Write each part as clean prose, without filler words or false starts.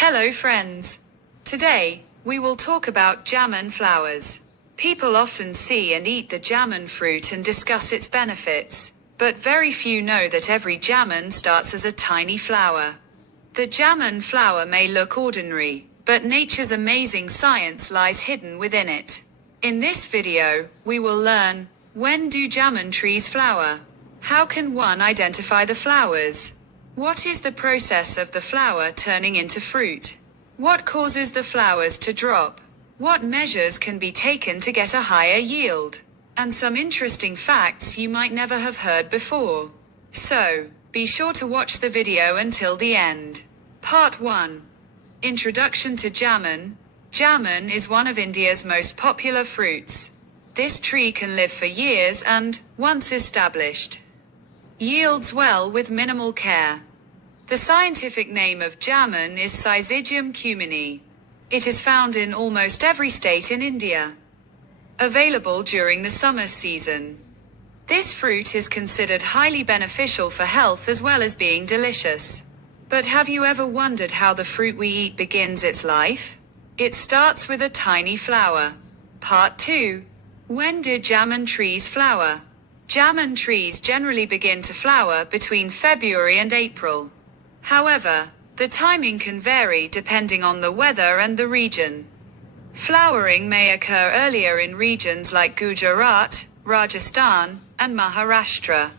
Hello friends. Today, we will talk about jamun flowers. People often see and eat the jamun fruit and discuss its benefits, but very few know that every jamun starts as a tiny flower. The jamun flower may look ordinary, but nature's amazing science lies hidden within it. In this video, we will learn, when do jamun trees flower? How can one identify the flowers? What is the process of the flower turning into fruit? What causes the flowers to drop? What measures can be taken to get a higher yield? And some interesting facts you might never have heard before. So, be sure to watch the video until the end. Part 1. Introduction to Jamun. Jamun is one of India's most popular fruits. This tree can live for years and, once established, yields well with minimal care. The scientific name of jamun is Syzygium cumini. It is found in almost every state in India. Available during the summer season. This fruit is considered highly beneficial for health as well as being delicious. But have you ever wondered how the fruit we eat begins its life? It starts with a tiny flower. Part 2. When do jamun trees flower? Jamun trees generally begin to flower between February and April. However, the timing can vary depending on the weather and the region. Flowering may occur earlier in regions like Gujarat, Rajasthan, and Maharashtra.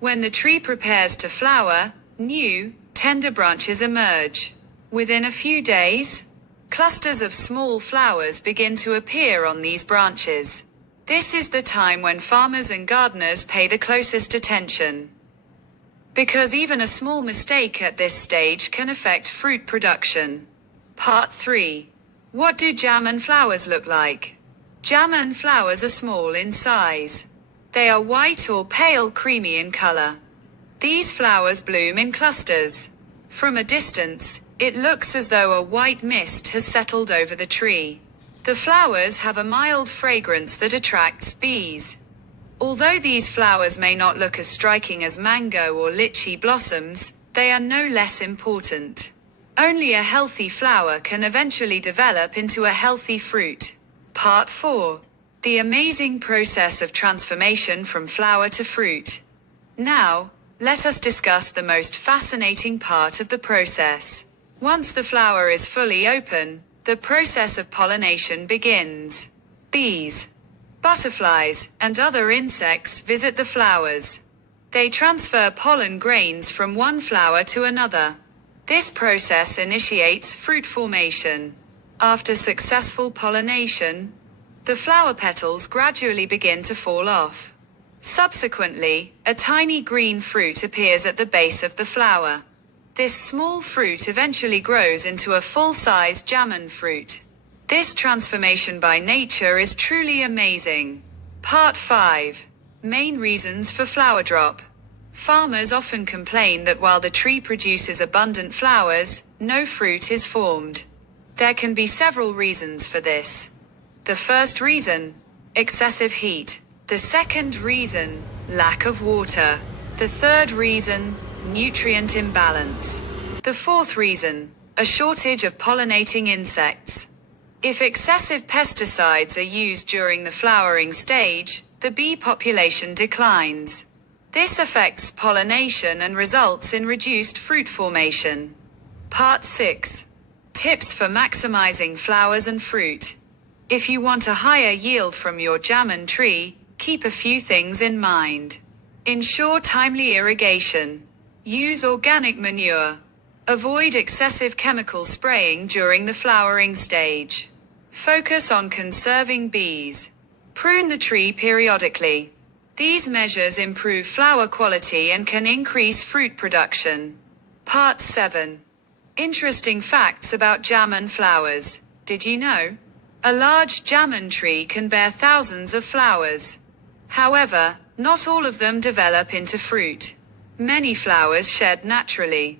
When the tree prepares to flower, new, tender branches emerge. Within a few days, clusters of small flowers begin to appear on these branches. This is the time when farmers and gardeners pay the closest attention, because even a small mistake at this stage can affect fruit production. Part 3. What do jamun flowers look like? Jamun flowers are small in size. They are white or pale creamy in color. These flowers bloom in clusters. From a distance, it looks as though a white mist has settled over the tree. The flowers have a mild fragrance that attracts bees. Although these flowers may not look as striking as mango or lychee blossoms, they are no less important. Only a healthy flower can eventually develop into a healthy fruit. Part 4. The amazing process of transformation from flower to fruit. Now, let us discuss the most fascinating part of the process. Once the flower is fully open, the process of pollination begins. Bees, butterflies, and other insects visit the flowers. They transfer pollen grains from one flower to another. This process initiates fruit formation. After successful pollination, the flower petals gradually begin to fall off. Subsequently, a tiny green fruit appears at the base of the flower. This small fruit eventually grows into a full-size jamun fruit. This transformation by nature is truly amazing. Part 5. Main reasons for flower drop. Farmers often complain that while the tree produces abundant flowers, no fruit is formed. There can be several reasons for this. The first reason, excessive heat. The second reason, lack of water. The third reason, nutrient imbalance. The fourth reason, a shortage of pollinating insects. If excessive pesticides are used during the flowering stage, the bee population declines. This affects pollination and results in reduced fruit formation. Part 6. Tips for maximizing flowers and fruit. If you want a higher yield from your jamun tree, keep a few things in mind. Ensure timely irrigation. Use organic manure. Avoid excessive chemical spraying during the flowering stage. Focus on conserving bees. Prune the tree periodically. These measures improve flower quality and can increase fruit production. Part 7. Interesting facts about jamun flowers. Did you know? A large jamun tree can bear thousands of flowers. However, not all of them develop into fruit. Many flowers shed naturally.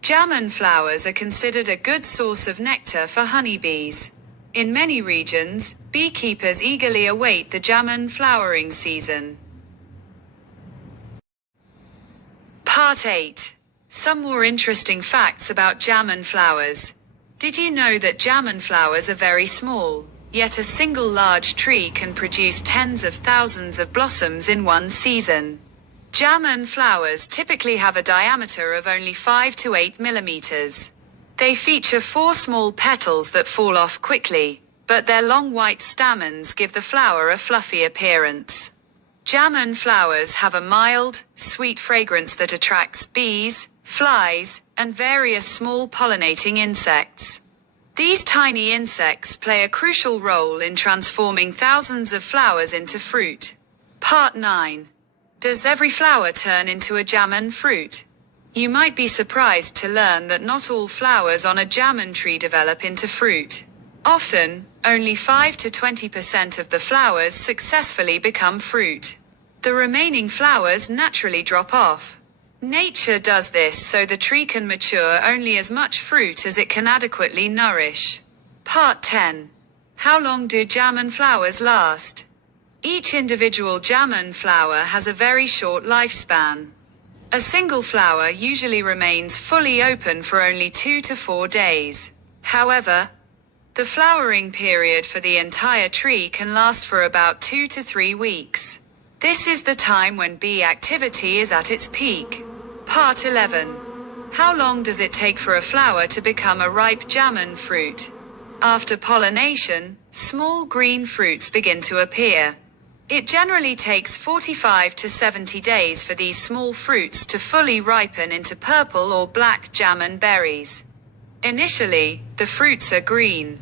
Jamun flowers are considered a good source of nectar for honeybees. In many regions, beekeepers eagerly await the jamun flowering season. Part 8. Some more interesting facts about jamun flowers. Did you know that Jamun flowers are very small, yet a single large tree can produce tens of thousands of blossoms in one season? Jamun flowers typically have a diameter of only 5 to 8 millimeters. They feature 4 small petals that fall off quickly, but their long white stamens give the flower a fluffy appearance. Jamun flowers have a mild, sweet fragrance that attracts bees, flies, and various small pollinating insects. These tiny insects play a crucial role in transforming thousands of flowers into fruit. Part 9. Does every flower turn into a jamun fruit? You might be surprised to learn that not all flowers on a jamun tree develop into fruit. Often, only 5 to 20% of the flowers successfully become fruit. The remaining flowers naturally drop off. Nature does this so the tree can mature only as much fruit as it can adequately nourish. Part 10. How long do jamun flowers last? Each individual jamun flower has a very short lifespan. A single flower usually remains fully open for only 2 to 4 days. However, the flowering period for the entire tree can last for about 2 to 3 weeks. This is the time when bee activity is at its peak. Part 11. How long does it take for a flower to become a ripe jamun fruit? After pollination, small green fruits begin to appear. It generally takes 45 to 70 days for these small fruits to fully ripen into purple or black jamun berries. Initially, the fruits are green.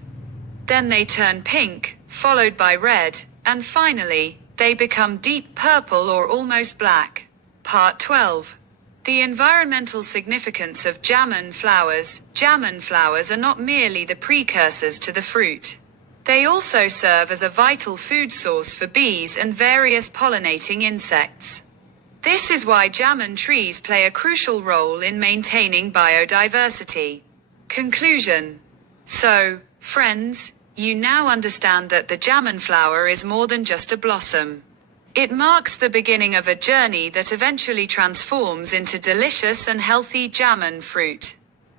Then they turn pink, followed by red, and finally, they become deep purple or almost black. Part 12. The environmental significance of jamun flowers. Jamun flowers are not merely the precursors to the fruit. They also serve as a vital food source for bees and various pollinating insects. This is why jamun trees play a crucial role in maintaining biodiversity. Conclusion. So, friends, you now understand that the jamun flower is more than just a blossom. It marks the beginning of a journey that eventually transforms into delicious and healthy jamun fruit.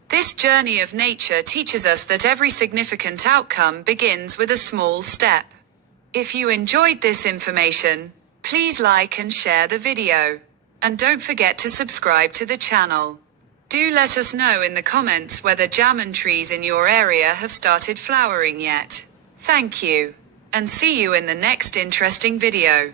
This journey of nature teaches us that every significant outcome begins with a small step. If you enjoyed this information, please like and share the video. And don't forget to subscribe to the channel. Do let us know in the comments whether jamun trees in your area have started flowering yet. Thank you. And see you in the next interesting video.